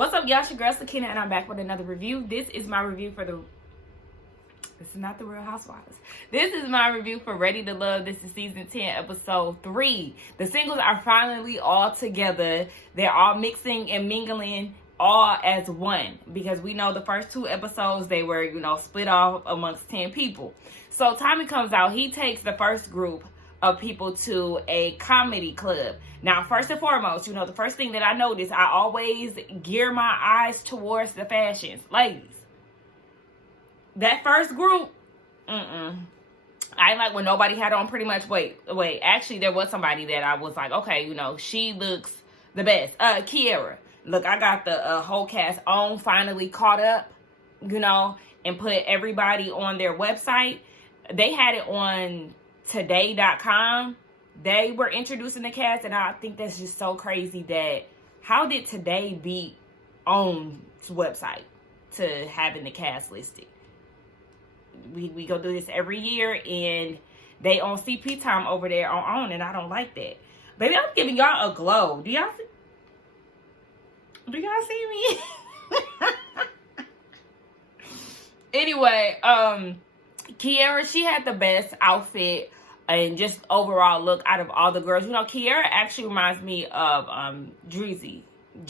What's up, y'all? It's your girl Sakina, and I'm back with another review. This is my review for This is not the Real Housewives. This is my review for Ready to Love. This is season 10, episode 3. The singles are finally all together. They're all mixing and mingling all as one, because we know the first 2 episodes they were, split off amongst 10 people. So Tommy comes out. He takes the first group of people to a comedy club. Now, first and foremost, the first thing that I notice, I always gear my eyes towards the fashions. Ladies, that first group, I ain't like when nobody had on pretty much, wait, actually there was somebody that I was like, okay, she looks the best. Kiara. Look, I got the whole cast on, finally caught up, and put everybody on their website. They had it on today.com. They were introducing the cast, and I think that's just so crazy that how did Today beat OWN's website to having the cast listed? We go do this every year, and they on CP time over there on OWN, and I don't like that. Baby, I'm giving y'all a glow. Do y'all see me? Anyway, Kiara, she had the best outfit and just overall look out of all the girls. Kiara actually reminds me of Drizzy,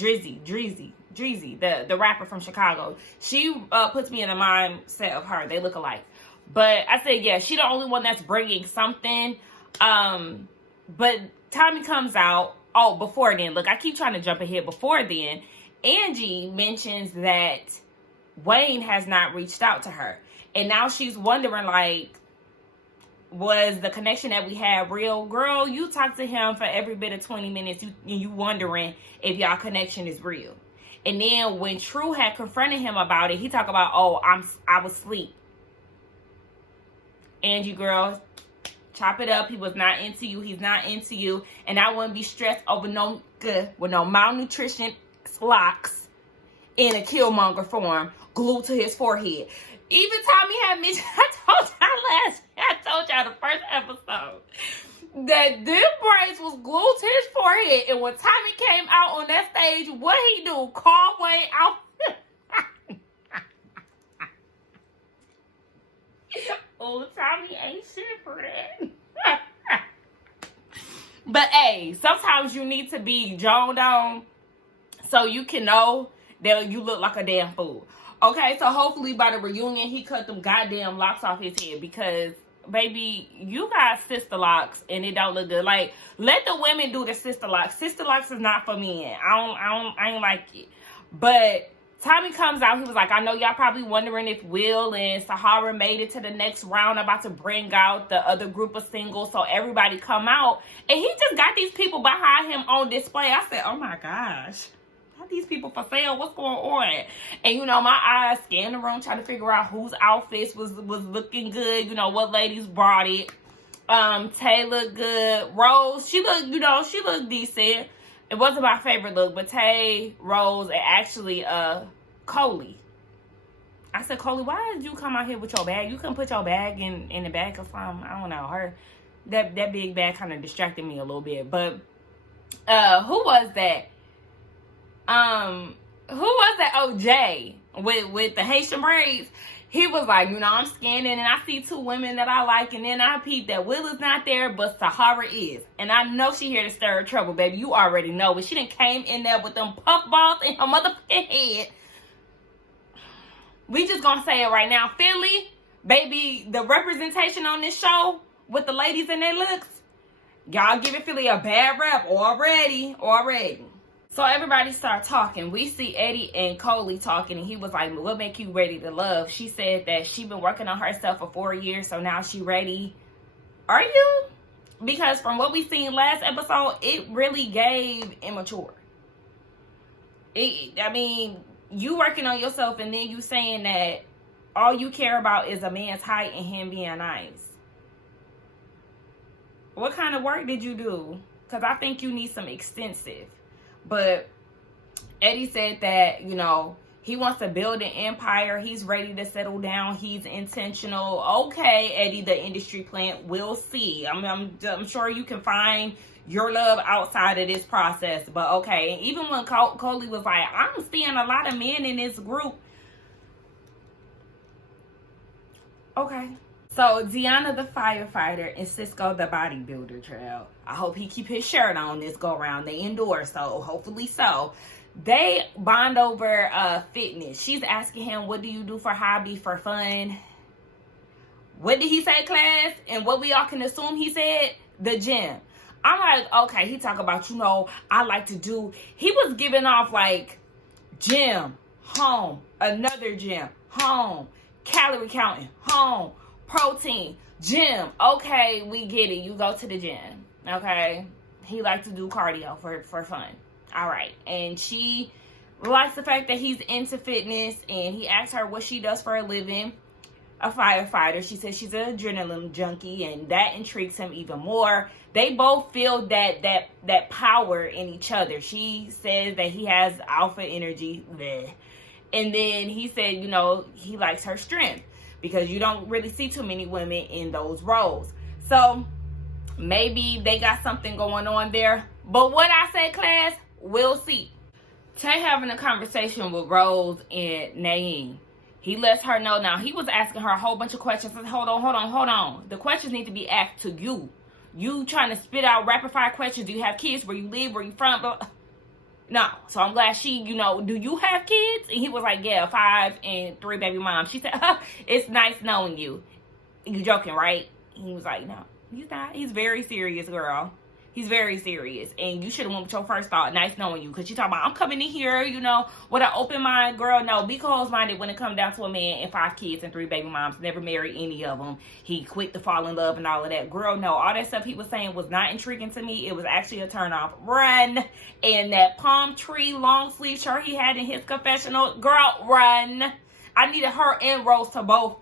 the rapper from Chicago. She puts me in the mindset of her. They look alike. But I said, yeah, she the only one that's bringing something. But Tommy comes out. Oh, before then, look, I keep trying to jump ahead. Before then, Angie mentions that Wayne has not reached out to her. And now she's wondering, like, was the connection that we had real? Girl, you talk to him for every bit of 20 minutes. You wondering if y'all connection is real. And then when True had confronted him about it, he talked about, I was asleep. Angie, girl, chop it up. He was not into you. He's not into you. And I wouldn't be stressed over with no malnutrition locks in a Killmonger form glued to his forehead. Even Tommy had mentioned, I told y'all the first episode, that this braids was glued to his forehead. And when Tommy came out on that stage, what he do? Call Wayne out. Oh, Tommy ain't shit for that. But hey, sometimes you need to be joned on so you can know that you look like a damn fool. Okay, so hopefully by the reunion, he cut them goddamn locks off his head, because, baby, you got sister locks and it don't look good. Like, let the women do the sister locks. Sister locks is not for men. I ain't like it. But Tommy comes out. He was like, I know y'all probably wondering if Will and Sahara made it to the next round. I'm about to bring out the other group of singles, so everybody come out. And he just got these people behind him on display. I said, oh my gosh. These people for sale, what's going on? And my eyes scanned the room trying to figure out whose outfits was looking good, what ladies brought it. Tay looked good. Rose, she looked decent. It wasn't my favorite look, but Tay, Rose, and actually Coley. I said, Coley, why did you come out here with your bag? You couldn't put your bag in the back or something. I don't know. That big bag kind of distracted me a little bit. But who was that? Who was that? Oh, Jay with the Haitian braids. He was like, I'm scanning and I see 2 women that I like, and then I peep that Will is not there, but Sahara is. And I know she here to stir trouble, baby. You already know it. She done came in there with them puff balls in her motherfucking head. We just gonna say it right now. Philly, baby, the representation on this show with the ladies and their looks, y'all giving Philly a bad rap already. So everybody start talking. We see Eddie and Coley talking, and he was like, what make you ready to love? She said that she been working on herself for 4 years, so now she ready. Are you? Because from what we seen last episode, it really gave immature. You working on yourself, and then you saying that all you care about is a man's height and him being nice. What kind of work did you do? Because I think you need some extensive. But Eddie said that, he wants to build an empire. He's ready to settle down. He's intentional. Okay, Eddie, the industry plant, we'll see. I'm sure you can find, your love outside of this process. But okay, and even when Coley was like, I'm seeing a lot of men in this group. Okay. So, Deanna the firefighter and Cisco the bodybuilder, child. I hope he keep his shirt on this go round. They endorse, so hopefully so. They bond over fitness. She's asking him, what do you do for hobby, for fun? What did he say, class? And what we all can assume he said? The gym. I'm like, okay, he talk about, you know, I like to do. He was giving off like gym, home, another gym, home, calorie counting, home, protein, gym. Okay, we get it. You go to the gym. Okay. He likes to do cardio for fun. All right. And she likes the fact that he's into fitness, and he asks her what she does for a living. A firefighter. She says she's an adrenaline junkie, and that intrigues him even more. They both feel that power in each other. She says that he has alpha energy. Bleh. And then he said, you know, he likes her strength, because you don't really see too many women in those roles. So maybe they got something going on there. But what I say, class, we'll see. Tay having a conversation with Rose and Naeem. He lets her know now. He was asking her a whole bunch of questions. Says, hold on. The questions need to be asked to you. You trying to spit out rapid fire questions. Do you have kids? Where you live? Where you from? Blah. No. So I'm glad she, you know, do you have kids? And he was like, yeah, 5 and 3 baby moms. She said, it's nice knowing you. You joking, right? He was like, no, he's not. He's very serious, girl. He's very serious. And you should have went with your first thought, nice knowing you. Because she talking about, I'm coming in here, you know, with an open mind. Girl, no, be closed-minded when it comes down to a man and 5 kids and 3 baby moms. Never married any of them. He quit to fall in love and all of that. Girl, no, all that stuff he was saying was not intriguing to me. It was actually a turnoff. Run. And that palm tree long sleeve shirt he had in his confessional. Girl, run. I needed her and Rose to both.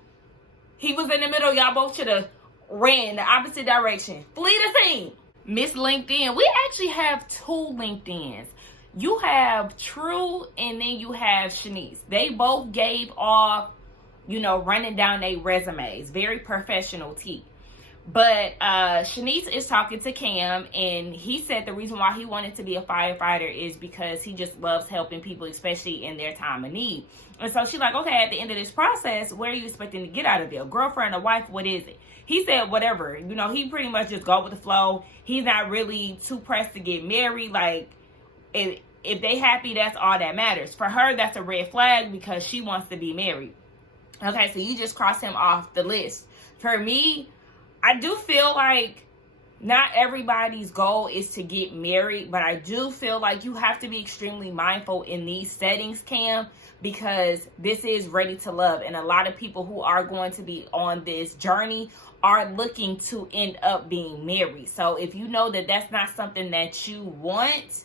He was in the middle. Y'all both should have ran the opposite direction. Flee the scene. Miss LinkedIn. We actually have 2 LinkedIns. You have True and then you have Shanice. They both gave off, you know, running down their resumes. Very professional tea. But Shanice is talking to Cam, and he said the reason why he wanted to be a firefighter is because he just loves helping people, especially in their time of need. And so she's like, okay, at the end of this process, what are you expecting to get out of it? A girlfriend, a wife, what is it? He said whatever. You know, he pretty much just go with the flow. He's not really too pressed to get married. Like, if they happy, that's all that matters. For her, that's a red flag because she wants to be married. Okay, so you just cross him off the list. For me, I do feel like not everybody's goal is to get married, but I do feel like you have to be extremely mindful in these settings, Cam, because this is ready to love. And a lot of people who are going to be on this journey are looking to end up being married. So if you know that that's not something that you want,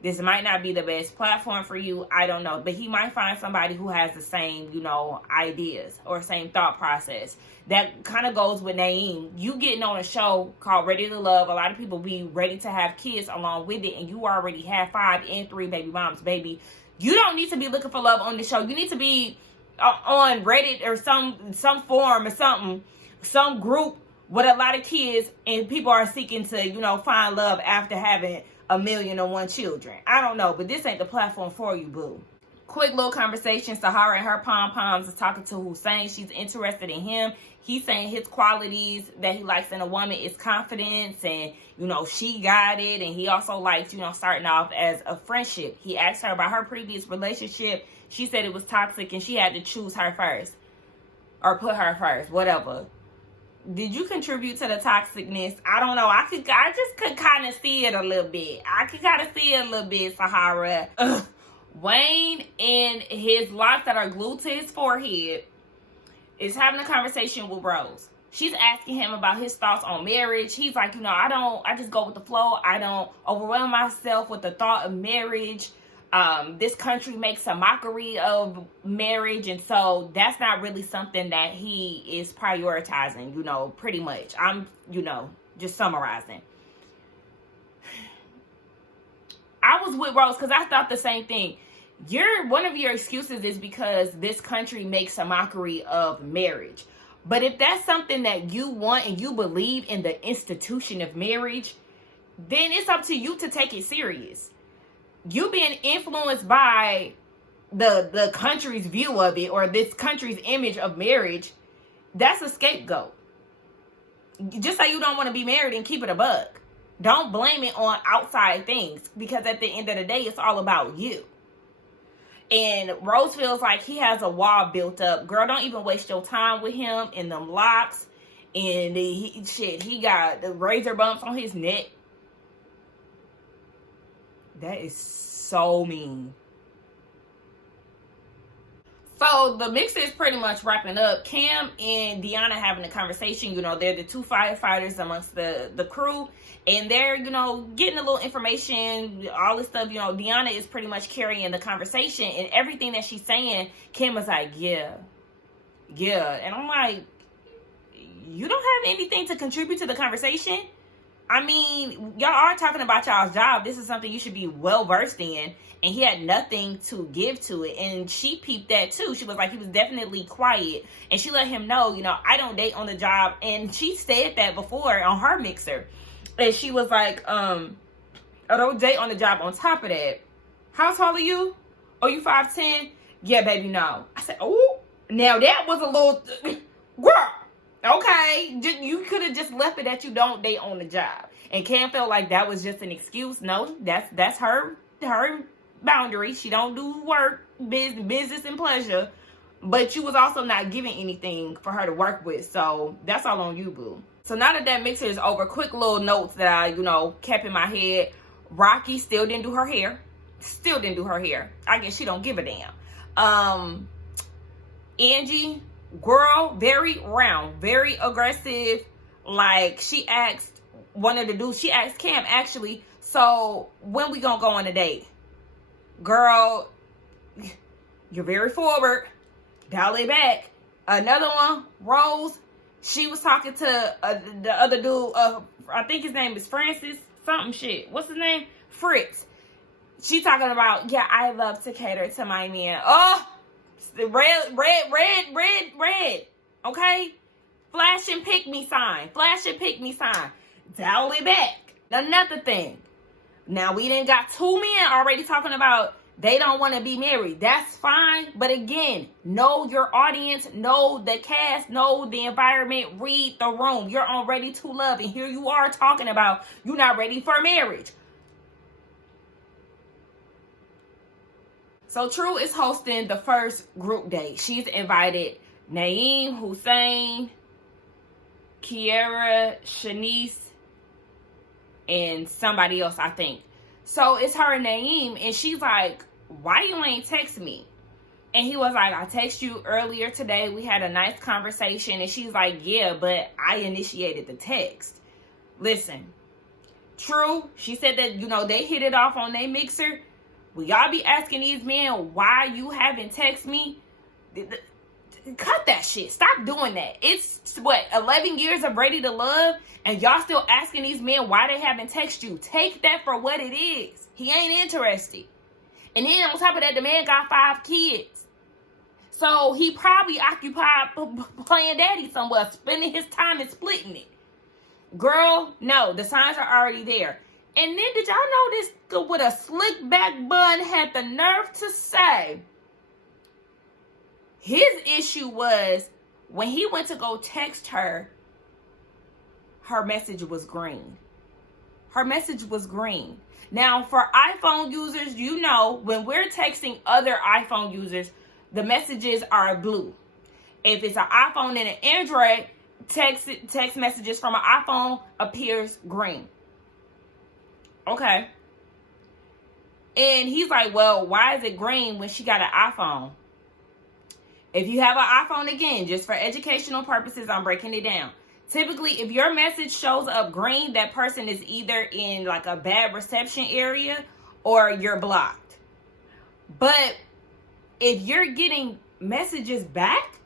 this might not be the best platform for you. I don't know. But he might find somebody who has the same, you know, ideas or same thought process. That kind of goes with Naeem. You getting on a show called Ready to Love. A lot of people be ready to have kids along with it. And you already have 5 and 3 baby moms, baby. You don't need to be looking for love on the show. You need to be on Reddit or some forum or something. Some group with a lot of kids. And people are seeking to, you know, find love after having 1,000,001 children. I don't know, but this ain't the platform for you, boo. Quick little conversation. Sahara and her pom-poms is talking to Hussein. She's interested in him. He's saying his qualities that he likes in a woman is confidence, and, you know, she got it. And he also likes, you know, starting off as a friendship. He asked her about her previous relationship. She said it was toxic and she had to choose her first. Or put her first, whatever. Did you contribute to the toxicness? I don't know. I just could kind of see it a little bit. I could kind of see it a little bit, Sahara. Ugh. Wayne and his locks that are glued to his forehead is having a conversation with Rose. She's asking him about his thoughts on marriage. He's like, you know, I just go with the flow. I don't overwhelm myself with the thought of marriage. This country makes a mockery of marriage, and so that's not really something that he is prioritizing, you know, pretty much. I'm, you know, just summarizing. I was with Rose because I thought the same thing. One of your excuses is because this country makes a mockery of marriage. But if that's something that you want and you believe in the institution of marriage, then it's up to you to take it serious. You being influenced by the country's view of it, or this country's image of marriage, that's a scapegoat. Just say you don't want to be married and keep it a buck. Don't blame it on outside things, because at the end of the day, it's all about you. And Rose feels like he has a wall built up. Girl, don't even waste your time with him in them locks. And he got the razor bumps on his neck. That is so mean. So the mixer is pretty much wrapping up. Cam and Deanna having a conversation. You know, they're the two firefighters amongst the crew. And they're, you know, getting a little information, all this stuff. You know, Deanna is pretty much carrying the conversation. And everything that she's saying, Cam is like, yeah. And I'm like, you don't have anything to contribute to the conversation? I mean, y'all are talking about y'all's job. This is something you should be well versed in. And he had nothing to give to it. And she peeped that too. She was like, he was definitely quiet. And she let him know, you know, I don't date on the job. And she said that before on her mixer. And she was like, I don't date on the job. On top of that, how tall are you? Oh, you 5'10"? Yeah, baby, no. I said, oh, now that was a little, girl, okay. You could have just left it that you don't date on the job. And Cam felt like that was just an excuse. No, that's her boundary. She don't do work, business and pleasure. But you was also not giving anything for her to work with. So that's all on you, boo. So now that mixer is over, quick little notes that I, you know, kept in my head. Rocky still didn't do her hair. I guess she don't give a damn. Angie, girl, very round, very aggressive. Like, she asked one of the dudes, she asked Cam actually, so when we gonna go on a date? Girl, you're very forward. Dial it back. Another one, Rose, she was talking to the other dude. I think his name is Francis. Something shit. What's his name? Fritz. She talking about, yeah, I love to cater to my men. Oh, red. Okay? Flash and pick me sign. Dial it back. Another thing. Now, we done got two men already talking about they don't want to be married. That's fine. But again, know your audience, know the cast, know the environment, read the room. You're on Ready to Love. And here you are talking about you're not ready for marriage. So True is hosting the first group date. She's invited Naeem, Hussein, Kiera, Shanice, and somebody else, I think. So it's her and Naeem, and she's like, why you ain't text me? And he was like, I texted you earlier today. We had a nice conversation. And she's like, yeah, but I initiated the text. Listen, True, she said that, you know, they hit it off on their mixer. Will y'all be asking these men why you haven't texted me? Cut that shit. Stop doing that. It's, 11 years of Ready to Love, and y'all still asking these men why they haven't texted you. Take that for what it is. He ain't interested. And then on top of that, the man got 5 kids. So he probably occupied playing daddy somewhere, spending his time and splitting it. Girl, no, the signs are already there. And then did y'all know this with a slick back bun had the nerve to say his issue was when he went to go text her, her message was green. Now, for iPhone users, you know, when we're texting other iPhone users, the messages are blue. If it's an iPhone and an Android, text messages from an iPhone appears green. Okay. And he's like, well, why is it green when she got an iPhone? If you have an iPhone, again, just for educational purposes, I'm breaking it down. Typically, if your message shows up green, that person is either in like a bad reception area or you're blocked. But if you're getting messages back,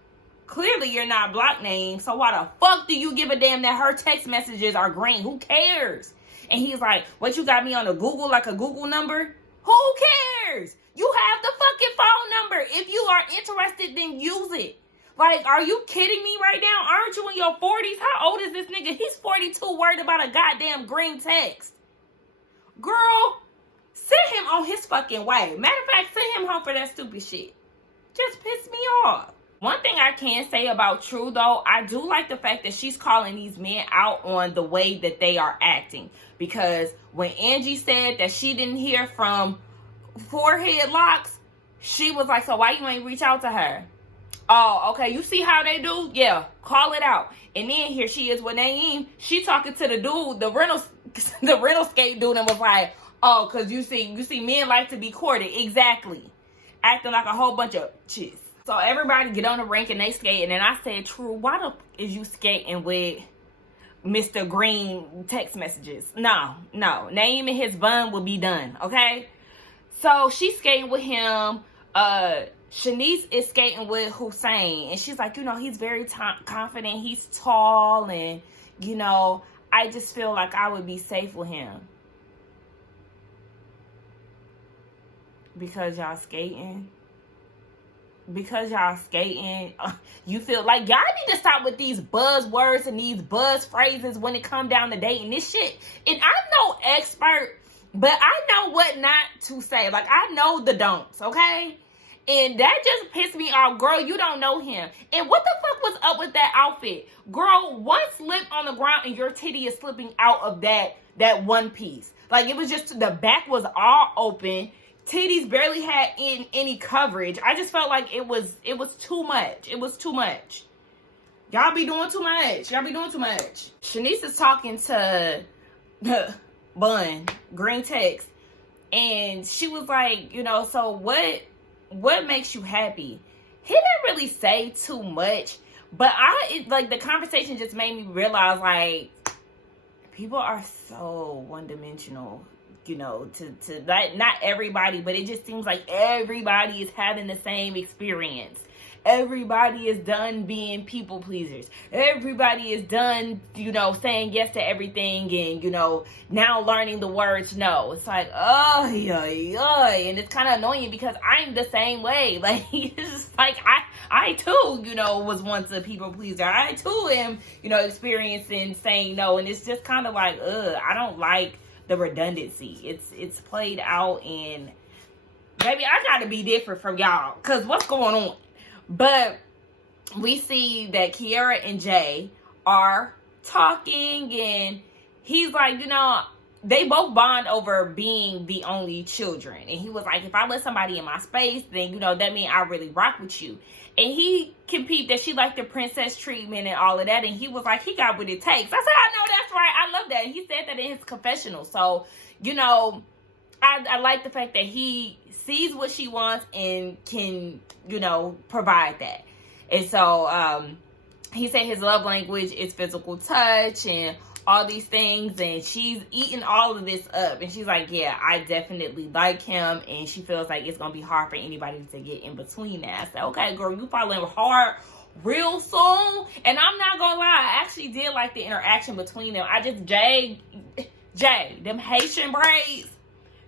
clearly you're not blocked, name. So why the fuck do you give a damn that her text messages are green? Who cares? And he's like, what, you got me on a Google, like a Google number? Who cares? You have the fucking phone number. If you are interested, then use it. Like, are you kidding me right now? Aren't you in your 40s? How old is this nigga? He's 42, worried about a goddamn green text. Girl, send him on his fucking way. Matter of fact, send him home for that stupid shit. Just piss me off. One thing I can say about True, though, I do like the fact that she's calling these men out on the way that they are acting. Because when Angie said that she didn't hear from Forehead Locks, she was like, so why you ain't reach out to her? Oh, okay, you see how they do? Yeah, call it out. And then here she is with Naeem. She talking to the dude, the rental skate dude, and was like, oh, because you see men like to be courted. Exactly. Acting like a whole bunch of chicks. So everybody get on the rink and they skate. And then I said, True, why the is you skating with Mr. Green text messages? No. Naeem and his bun will be done, okay? So she's skating with him. Shanice is skating with Hussein. And she's like, he's very confident. He's tall. And, I just feel like I would be safe with him. Because y'all skating. You feel like y'all need to stop with these buzzwords and these buzz phrases when it come down to dating this shit. And I'm no expert, but I know what not to say. Like, I know the don'ts, okay? And that just pissed me off. Girl, you don't know him. And what the fuck was up with that outfit? Girl, one slip on the ground and your titty is slipping out of that one piece. Like, it was just, the back was all open. Titties barely had any coverage. I just felt like it was too much. It was too much. Y'all be doing too much. Shanice is talking to Bun, Green Text, and she was like, so what makes you happy? He didn't really say too much, but the conversation just made me realize, like, people are so one-dimensional. Not everybody, but it just seems like everybody is having the same experience. Everybody is done being people pleasers. Everybody is done, saying yes to everything and, now learning the words no. It's like, and it's kind of annoying because I'm the same way. Like, it's just like, I too, was once a people pleaser. I too am, experiencing saying no. And it's just kind of like, I don't like the redundancy. It's played out, and baby, I gotta be different from y'all, because what's going on? But we see that Kiara and Jay are talking, and he's like, they both bond over being the only children. And he was like, if I let somebody in my space, then, that means I really rock with you. And he can peep that she liked the princess treatment and all of that. And he was like, he got what it takes. I said, I know that's right. I love that. And he said that in his confessional. So, I like the fact that he sees what she wants and can, provide that. And so, he said his love language is physical touch and all these things, and she's eating all of this up, and she's like, yeah, I definitely like him, and she feels like it's gonna be hard for anybody to get in between that. I said, okay, girl, you following hard real soon. And I'm not gonna lie, I actually did like the interaction between them. Jay, them Haitian braids,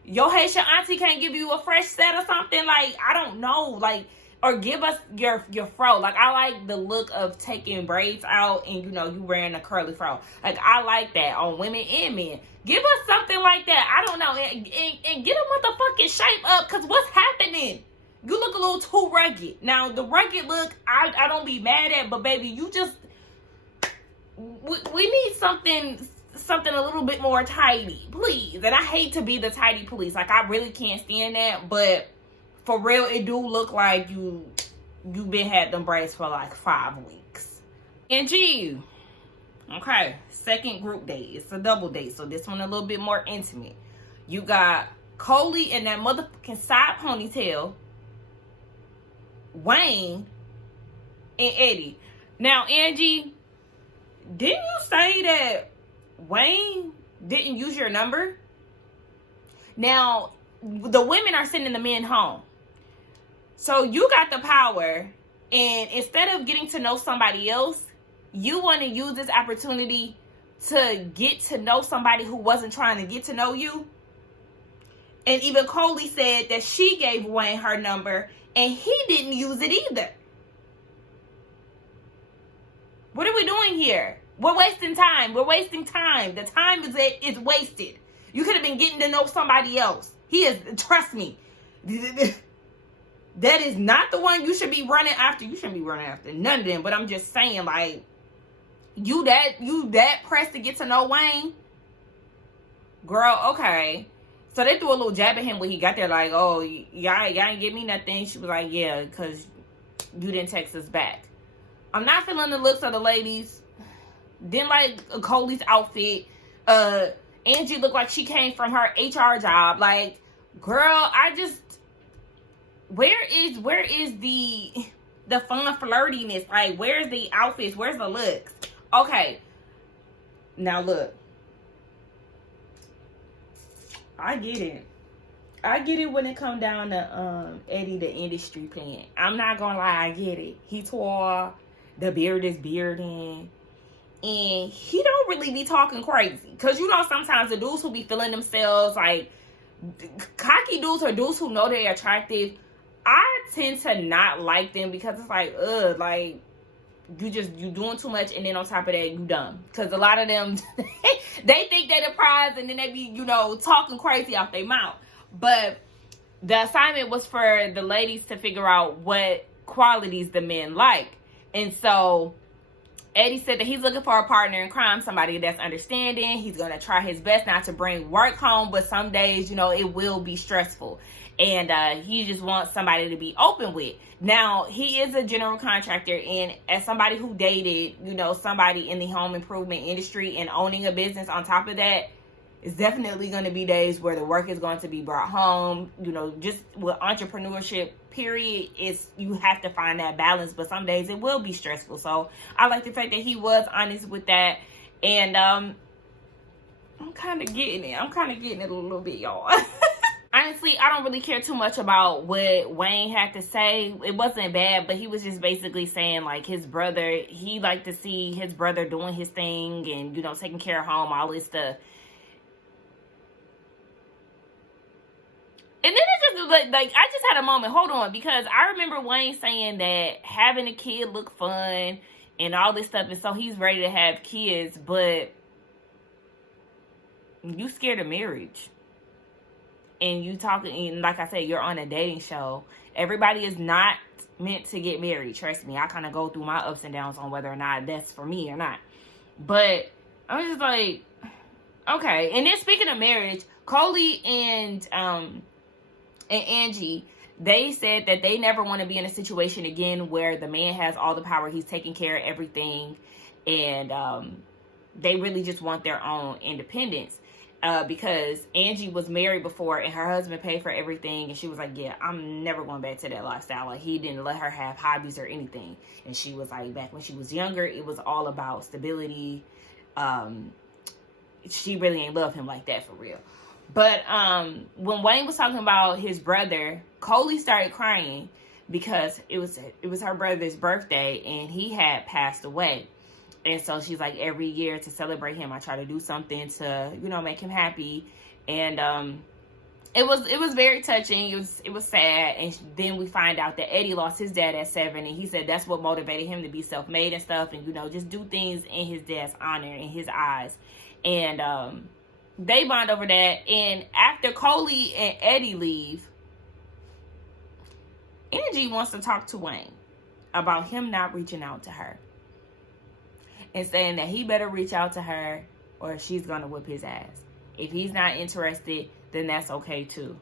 your Haitian auntie can't give you a fresh set or something? Like, I don't know, like, or give us your fro. Like, I like the look of taking braids out and, you wearing a curly fro. Like, I like that on women and men. Give us something like that. I don't know. And get a motherfucking shape up, because what's happening? You look a little too rugged. Now, the rugged look, I don't be mad at, but baby, you just... We need something a little bit more tidy, please. And I hate to be the tidy police. Like, I really can't stand that, but... For real, it do look like you been had them braids for like 5 weeks. And okay, second group date. It's a double date, so this one a little bit more intimate. You got Coley and that motherfucking side ponytail, Wayne, and Eddie. Now, Angie, didn't you say that Wayne didn't use your number? Now, the women are sending the men home. So you got the power, and instead of getting to know somebody else, you want to use this opportunity to get to know somebody who wasn't trying to get to know you. And even Coley said that she gave Wayne her number, and he didn't use it either. What are we doing here? We're wasting time. The time is wasted. You could have been getting to know somebody else. He is, trust me, that is not the one you should be running after. You shouldn't be running after none of them. But I'm just saying, like, you that pressed to get to know Wayne? Girl, okay. So they threw a little jab at him when he got there, like, oh, y'all ain't give me nothing. She was like, yeah, because you didn't text us back. I'm not feeling the looks of the ladies. Didn't like Coley's outfit. Angie looked like she came from her HR job. Like, girl, where is the fun flirtiness? Like, where's the outfits? Where's the looks? Okay. Now look. I get it. I get it when it come down to Eddie the industry plant. I'm not gonna lie, I get it. He tore the beard is bearding. And he don't really be talking crazy. Cause you know sometimes the dudes who be feeling themselves like cocky dudes or dudes who know they're attractive, I tend to not like them because it's like, like you doing too much, and then on top of that, you dumb. Because a lot of them, they think they're the prize, and then they be, you know, talking crazy off their mouth. But the assignment was for the ladies to figure out what qualities the men like. And so Eddie said that he's looking for a partner in crime, somebody that's understanding. He's going to try his best not to bring work home, but some days, you know, it will be stressful. And he just wants somebody to be open with. Now, he is a general contractor, and as somebody who dated, you know, somebody in the home improvement industry and owning a business on top of that, it's definitely going to be days where the work is going to be brought home. You know, just with entrepreneurship, period, is you have to find that balance, but some days it will be stressful. So I like the fact that he was honest with that. And I'm kind of getting it. I'm kind of getting it a little bit, y'all. Honestly, I don't really care too much about what Wayne had to say. It wasn't bad, but he was just basically saying, like, his brother, he liked to see his brother doing his thing and, you know, taking care of home, all this stuff. And then it just, like, I just had a moment. Hold on, because I remember Wayne saying that having a kid look fun and all this stuff, and so he's ready to have kids, but you scared of marriage. And you talking, and like I said, you're on a dating show. Everybody is not meant to get married. Trust me, I kind of go through my ups and downs on whether or not that's for me or not. But I was just like, okay. And then speaking of marriage, Coley and Angie, they said that they never want to be in a situation again where the man has all the power. He's taking care of everything. And they really just want their own independence. Because Angie was married before and her husband paid for everything. And she was like, yeah, I'm never going back to that lifestyle. Like, he didn't let her have hobbies or anything. And she was like, back when she was younger, it was all about stability. She really ain't love him like that for real. But when Wayne was talking about his brother, Coley started crying because it was her brother's birthday and he had passed away. And so she's like, every year to celebrate him, I try to do something to, you know, make him happy. And it was very touching. It was sad. And then we find out that Eddie lost his dad at 7. And he said that's what motivated him to be self-made and stuff. And, you know, just do things in his dad's honor, in his eyes. And they bond over that. And after Coley and Eddie leave, Angie wants to talk to Wayne about him not reaching out to her. And saying that he better reach out to her or she's going to whip his ass. If he's not interested, then that's okay too.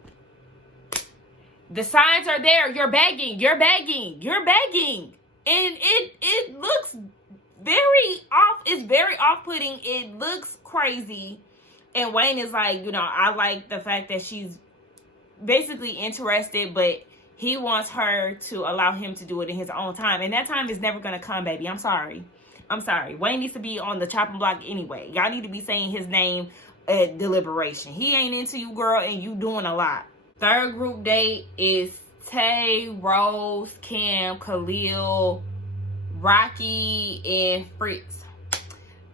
The signs are there. You're begging. You're begging. You're begging. And it looks very off. It's very off-putting. It looks crazy. And Wayne is like, you know, I like the fact that she's basically interested, but he wants her to allow him to do it in his own time. And that time is never going to come, baby. I'm sorry. Wayne needs to be on the chopping block anyway. Y'all need to be saying his name at Deliberation. He ain't into you, girl, and you doing a lot. Third group date is Tay, Rose, Cam, Khalil, Rocky, and Fritz.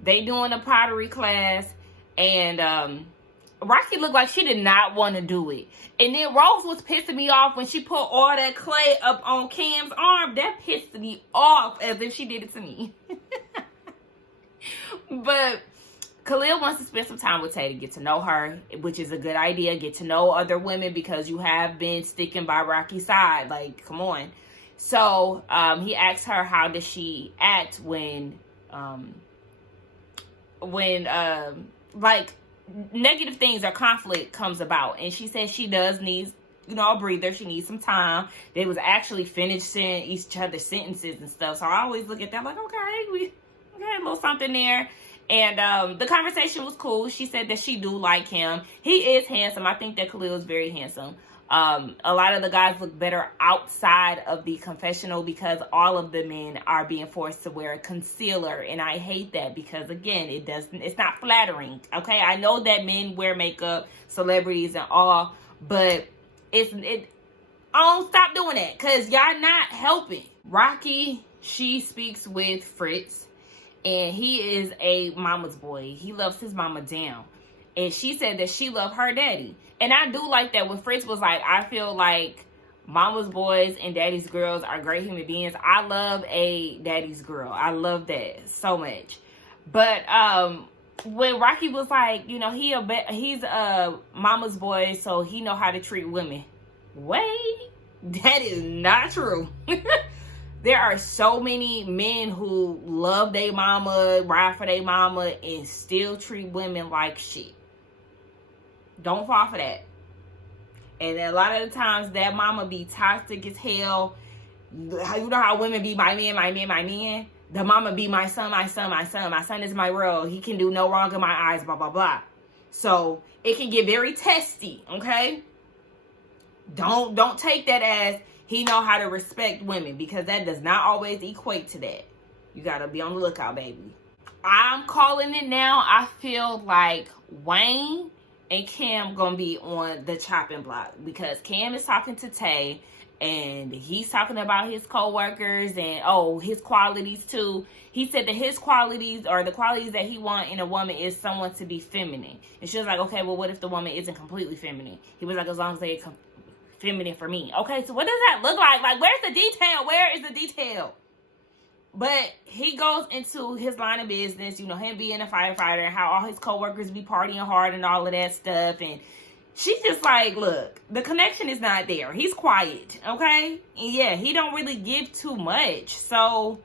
They doing a pottery class, and Rocky looked like she did not want to do it. And then Rose was pissing me off when she put all that clay up on Cam's arm. That pissed me off as if she did it to me. But Khalil wants to spend some time with Tay to get to know her, which is a good idea. Get to know other women because you have been sticking by Rocky's side. Like, come on. So he asks her, how does she act when like negative things or conflict comes about? And she says she does need, a breather. She needs some time. They was actually finishing each other's sentences and stuff. So I always look at that like, okay, we had a little something there. And the conversation was cool. She said that she do like him. He is handsome. I think that Khalil is very handsome. A lot of the guys look better outside of the confessional because all of the men are being forced to wear a concealer. And I hate that because, again, it's not flattering. Okay, I know that men wear makeup, celebrities and all, but stop doing that because y'all not helping. Rocky, she speaks with Fritz. And he is a mama's boy. He loves his mama down. And she said that she loved her daddy. And I do like that when Fritz was like, I feel like mama's boys and daddy's girls are great human beings. I love a daddy's girl. I love that so much. But when Rocky was like, he's a mama's boy, so he know how to treat women. Wait, that is not true. There are so many men who love their mama, ride for their mama, and still treat women like shit. Don't fall for that. And a lot of the times, that mama be toxic as hell. You know how women be, my man, my man, my man? The mama be my son, my son, my son. My son is my world. He can do no wrong in my eyes, blah, blah, blah. So, it can get very testy, okay? Don't take that as he know how to respect women, because that does not always equate to that. You got to be on the lookout, baby. I'm calling it now. I feel like Wayne and Cam going to be on the chopping block because Cam is talking to Tay and he's talking about his co-workers and, his qualities too. He said that his qualities or the qualities that he wants in a woman is someone to be feminine. And she was like, okay, well, what if the woman isn't completely feminine? He was like, as long as they're feminine for me. Okay, so what does that look like? Like, where's the detail? Where is the detail? But he goes into his line of business, him being a firefighter and how all his coworkers be partying hard and all of that stuff. And she's just like, look, the connection is not there. He's quiet, okay? And yeah, he don't really give too much. So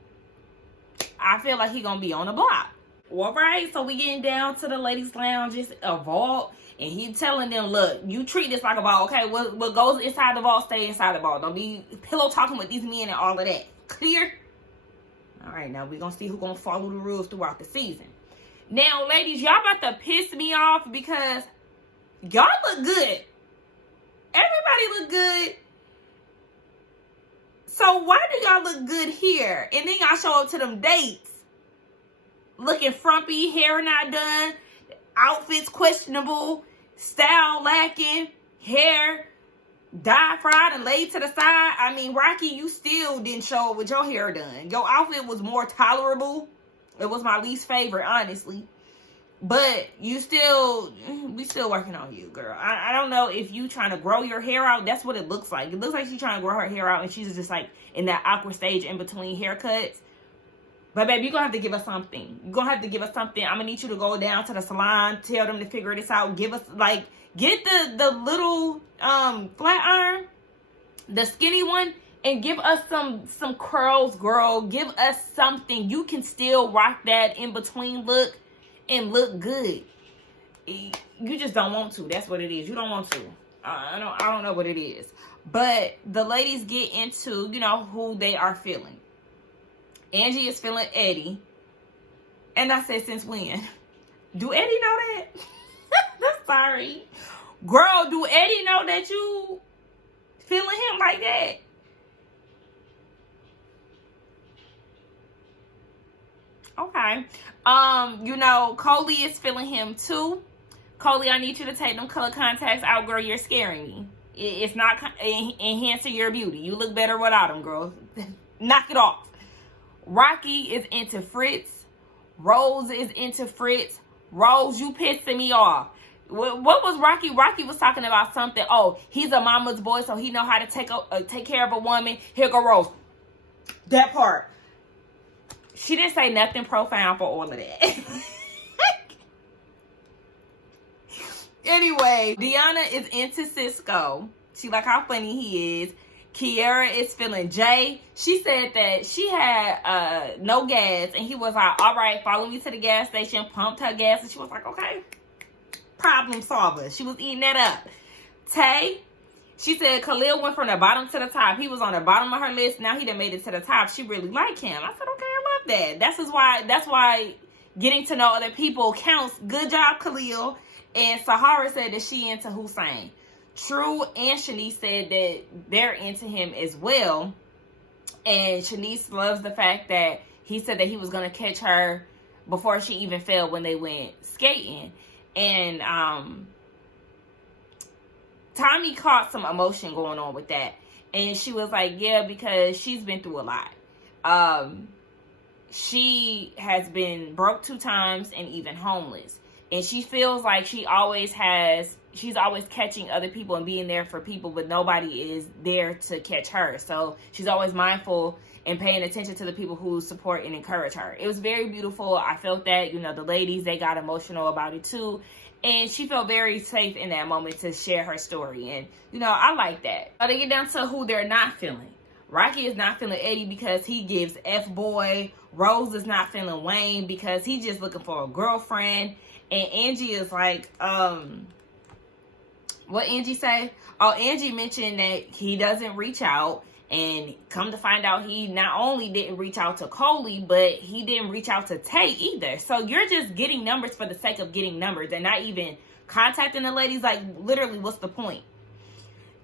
I feel like he gonna be on the block. All right, so we getting down to the ladies' lounge. It's a vault. And he telling them, look, you treat this like a vault, okay? What goes inside the vault, stay inside the vault. Don't be pillow talking with these men and all of that. Clear? All right, now we're going to see who's going to follow the rules throughout the season. Now, ladies, y'all about to piss me off because y'all look good. Everybody look good. So why do y'all look good here? And then y'all show up to them dates looking frumpy, hair not done, outfits questionable, style lacking, hair dyed, fried, and laid to the side. I mean, Rocky, you still didn't show up with your hair done. Your outfit was more tolerable. It was my least favorite, honestly. But we still working on you, girl. I don't know if you trying to grow your hair out. That's what it looks like. It looks like she's trying to grow her hair out and she's just like in that awkward stage in between haircuts. But, baby, you're going to have to give us something. You're going to have to give us something. I'm going to need you to go down to the salon, tell them to figure this out. Give us, get the little flat iron, the skinny one, and give us some curls, girl. Give us something. You can still rock that in-between look and look good. You just don't want to. That's what it is. You don't want to. I don't know what it is. But the ladies get into, who they are feeling. Angie is feeling Eddie. And I said, since when? Do Eddie know that? I'm sorry. Girl, do Eddie know that you feeling him like that? Okay. Coley is feeling him too. Coley, I need you to take them color contacts out, girl. You're scaring me. It's not enhancing your beauty. You look better without them, girl. Knock it off. Rocky is into Fritz. Rose is into Fritz. Rose, you pissing me off. What was Rocky? Rocky was talking about something. Oh, he's a mama's boy, so he know how to take care of a woman. Here go Rose. That part. She didn't say nothing profound for all of that. Anyway, Deanna is into Cisco. She like how funny he is. Kiara is feeling Jay. She said that she had no gas, and he was like, all right, follow me to the gas station, pumped her gas, and she was like, okay, problem solver. She was eating that up. Tay, she said Khalil went from the bottom to the top. He was on the bottom of her list. Now he done made it to the top. She really liked him. I said, okay, I love that. That's why getting to know other people counts. Good job, Khalil. And Sahara said that she into Hussein. True and Shanice said that they're into him as well. And Shanice loves the fact that he said that he was going to catch her before she even fell when they went skating. And Tommy caught some emotion going on with that. And she was like, yeah, because she's been through a lot. She has been broke 2 times and even homeless. And she feels like she's always catching other people and being there for people, but nobody is there to catch her. So she's always mindful and paying attention to the people who support and encourage her. It was very beautiful. I felt that, the ladies, they got emotional about it too. And she felt very safe in that moment to share her story. And, I like that. Now they get down to who they're not feeling. Rocky is not feeling Eddie because he gives F-boy. Rose is not feeling Wayne because he's just looking for a girlfriend. And Angie is like, what Angie say? Oh, Angie mentioned that he doesn't reach out. And come to find out, he not only didn't reach out to Coley, but he didn't reach out to Tay either. So you're just getting numbers for the sake of getting numbers and not even contacting the ladies. Like, literally, what's the point?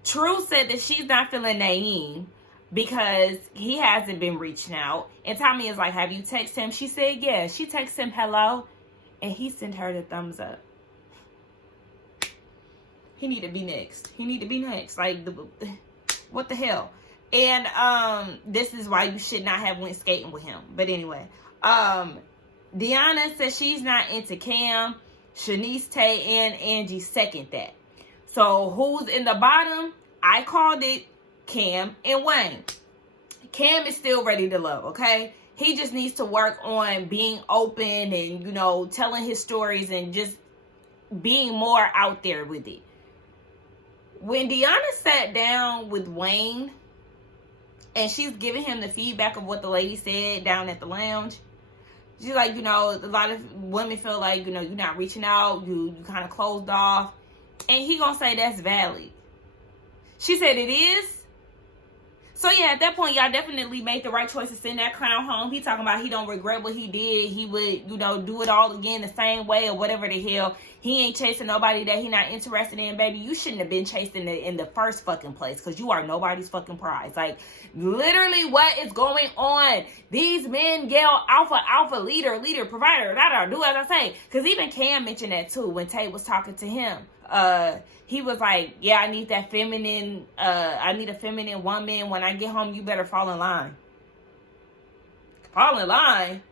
True said that she's not feeling Naeem because he hasn't been reaching out. And Tommy is like, have you texted him? She said, yeah. She texted him hello. And he sent her the thumbs up. He need to be next. Like, what the hell? And this is why you should not have went skating with him. But anyway, Deanna says she's not into Cam. Shanice, Tay, and Angie second that. So who's in the bottom? I called it Cam and Wayne. Cam is still ready to love, okay? He just needs to work on being open and, telling his stories and just being more out there with it. When Deanna sat down with Wayne and she's giving him the feedback of what the lady said down at the lounge, she's like, a lot of women feel like, you're not reaching out, you kind of closed off. And he gonna say that's valid. She said it is. So yeah, at that point, y'all definitely made the right choice to send that clown home. He talking about he don't regret what he did. He would, do it all again the same way or whatever the hell. He ain't chasing nobody that he not interested in, baby. You shouldn't have been chasing it in the first fucking place because you are nobody's fucking prize. Like, literally what is going on? These men yell alpha, leader, provider, do as I say. Because even Cam mentioned that too when Tay was talking to him. He was like, yeah, I need a feminine woman. When I get home, you better fall in line. Fall in line?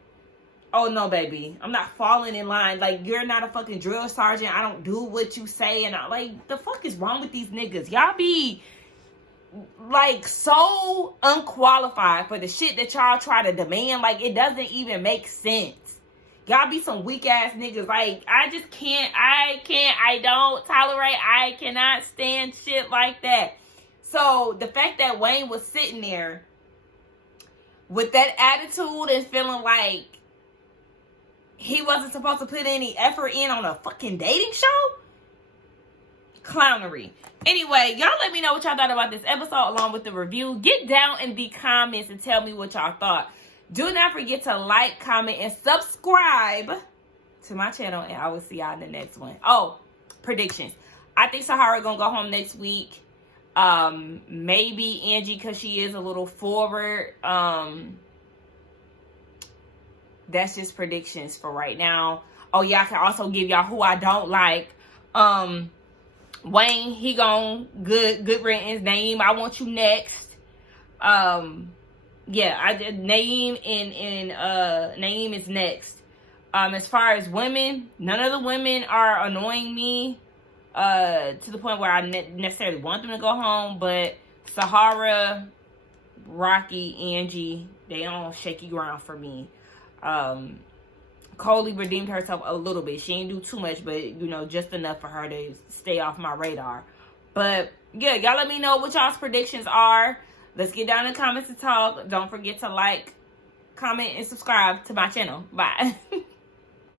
Oh, no, baby. I'm not falling in line. Like, you're not a fucking drill sergeant. I don't do what you say. And the fuck is wrong with these niggas? Y'all be, so unqualified for the shit that y'all try to demand. Like, it doesn't even make sense. Y'all be some weak ass niggas. Like, I don't tolerate, I cannot stand shit like that. So, the fact that Wayne was sitting there with that attitude and feeling like he wasn't supposed to put any effort in on a fucking dating show? Clownery. Anyway, y'all let me know what y'all thought about this episode along with the review. Get down in the comments and tell me what y'all thought. Do not forget to like, comment, and subscribe to my channel. And I will see y'all in the next one. Oh, predictions. I think Sahara gonna go home next week. Maybe Angie because she is a little forward. That's just predictions for right now. Oh, yeah, I can also give y'all who I don't like. Wayne, he gone good riddance. Naeem, I want you next. Yeah, Naeem and Naeem is next. As far as women, none of the women are annoying me to the point where I necessarily want them to go home. But Sahara, Rocky, Angie, they on shaky ground for me. Coley redeemed herself a little bit. She didn't do too much, but, you know, just enough for her to stay off my radar. But, yeah, y'all let me know what y'all's predictions are. Let's get down in the comments and talk. Don't forget to like, comment, and subscribe to my channel. Bye.